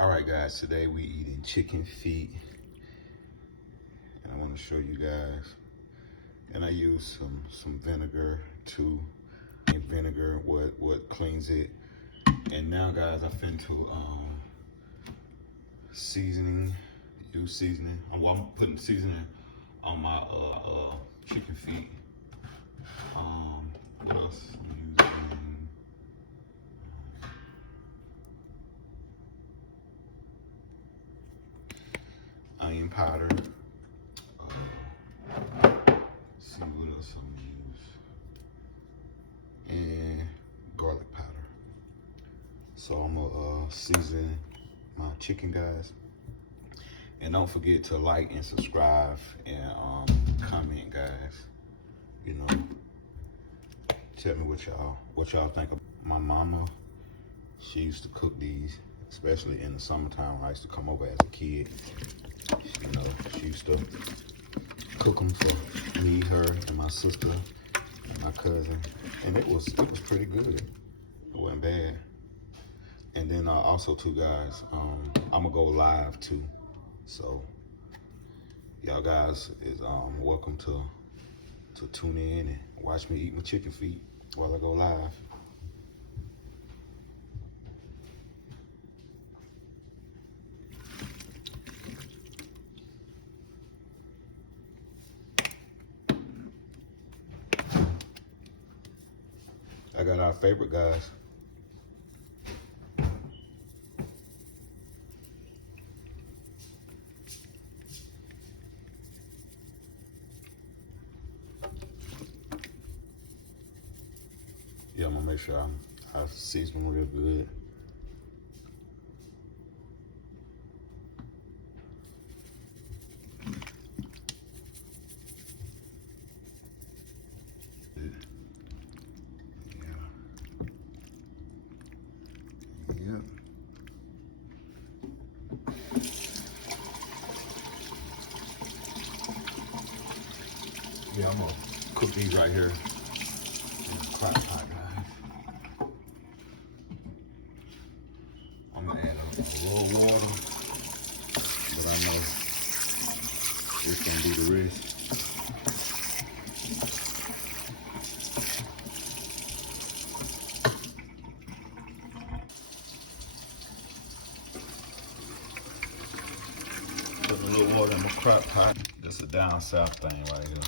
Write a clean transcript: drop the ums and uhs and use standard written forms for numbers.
All right, guys, today we eating chicken feet. And I want to show you guys. And I use some vinegar too. And vinegar, what cleans it. And now, guys, I finna seasoning, use seasoning. I'm putting seasoning on my chicken feet. What else? I'm using onion powder. See what else I'm gonna use. And garlic powder. So I'm gonna season my chicken, guys. And don't forget to like and subscribe and comment, guys. You know, tell me what y'all think of. My mama, she used to cook these, especially in the summertime when I used to come over as a kid. You know, she used to cook them for me, her, and my sister, and my cousin. And it was pretty good. It wasn't bad. And then also too, guys, I'm gonna go live too. So y'all guys is welcome to tune in and watch me eat my chicken feet while I go live. I got our favorite, guys. Yeah, I'm gonna make sure I season them real good. Yeah. Yeah, I'm gonna cook these right here in the crock pot, guys. I'm gonna add a little water, but I know this gonna do the rest. Put a little water in my crock pot. That's a down south thing right here.